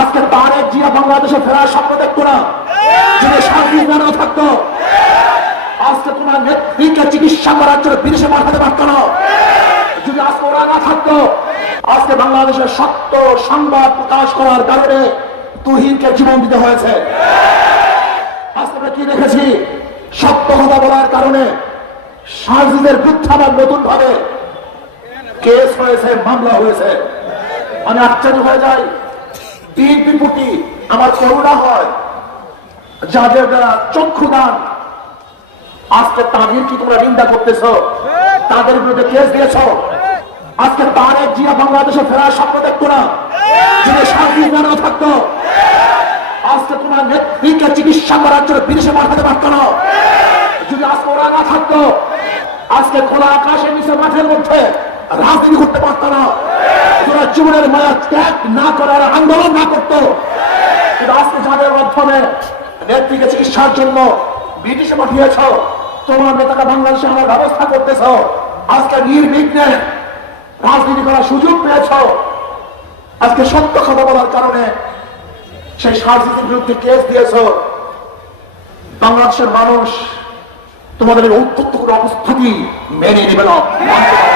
আজকে তারেক জিয়া বাংলাদেশে ফেরার স্বপ্ন দেখতো না, যদি শান্তি না থাকতো আজকে তোমার নেত্রীকে চিকিৎসা করার জন্য বিদেশে পাঠাতে পারতো না। যদি আজকে ওরা না থাকতো আজকে বাংলাদেশের সত্য সংবাদ প্রকাশ করার কারণে তুহিনকে জীবন দিতে হয়েছে। আজকে আমরা কি দেখেছি, সত্য কথা বলার কারণে সাজিদের বিরুদ্ধে আবার নতুন ভাবে কেস হয়েছে, মামলা হয়েছে। আমি আশ্চর্য হয়ে যাই, বিএনপির প্রতি আমার করুণা হয়, যাদের দ্বারা চক্ষুদান আজকে তাদের কি তোমরা নিন্দা করতেছ, তাদের বিরুদ্ধে কেস দিয়েছ। আজকে তারেক জিয়া বাংলাদেশে ফেরার স্বপ্ন দেখতো না, যদি শান্তি না থাকতো আজকে তোমার নেত্রীকে চিকিৎসা করার জন্য বিদেশে পাঠাতে পারতো না। যদি আজকে ওরা না থাকতো আজকে খোলা আকাশের নিচে মাঠের মধ্যে রাজনীতি করতে পারতো না। তোরা জীবনের মায়া ত্যাগ না করার আন্দোলন না করতো। কিন্তু আজকে যাদের মাধ্যমে নেত্রীকে চিকিৎসার জন্য বিদেশে পাঠিয়েছ, তোমার নেতারা বাংলাদেশে আমার ব্যবস্থা করতেছ, আজকে নির্বিঘ্নে রাজনীতি করার সুযোগ পেয়েছ। আজকে সত্য কথা বলার কারণে সেই সাজিদের বিরুদ্ধে কেস দিয়েছ। বাংলাদেশের মানুষ তোমাদের এই উত্তপ্ত অবস্থাটি মেনে নেবে না।